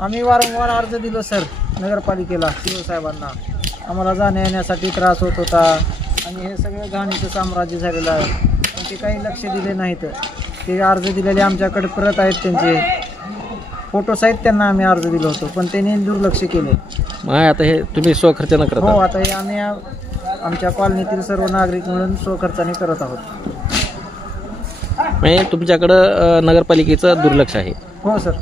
आम्ही वारंवार अर्ज दिलो सर नगरपालिकेला, सीओ साहेबांना. आम्हाला जाण्या येण्यासाठी त्रास होत होता आणि हे सगळं घाणीचं साम्राज्य झालेलं आहे, पण ते काही लक्ष दिले नाहीत. ते अर्ज दिलेले आमच्याकडे परत आहेत, त्यांचे फोटोसहित त्यांना आम्ही अर्ज दिलो होतो, पण त्यांनी दुर्लक्ष केले. मग आता हे तुम्ही स्वखर्चानं करता? हो, आता हे आम्ही आमच्या कॉलनीतील सर्व नागरिक मिळून स्वखर्चाने करत आहोत. म्हणजे तुमच्याकडं नगरपालिकेचं दुर्लक्ष आहे? हो सर.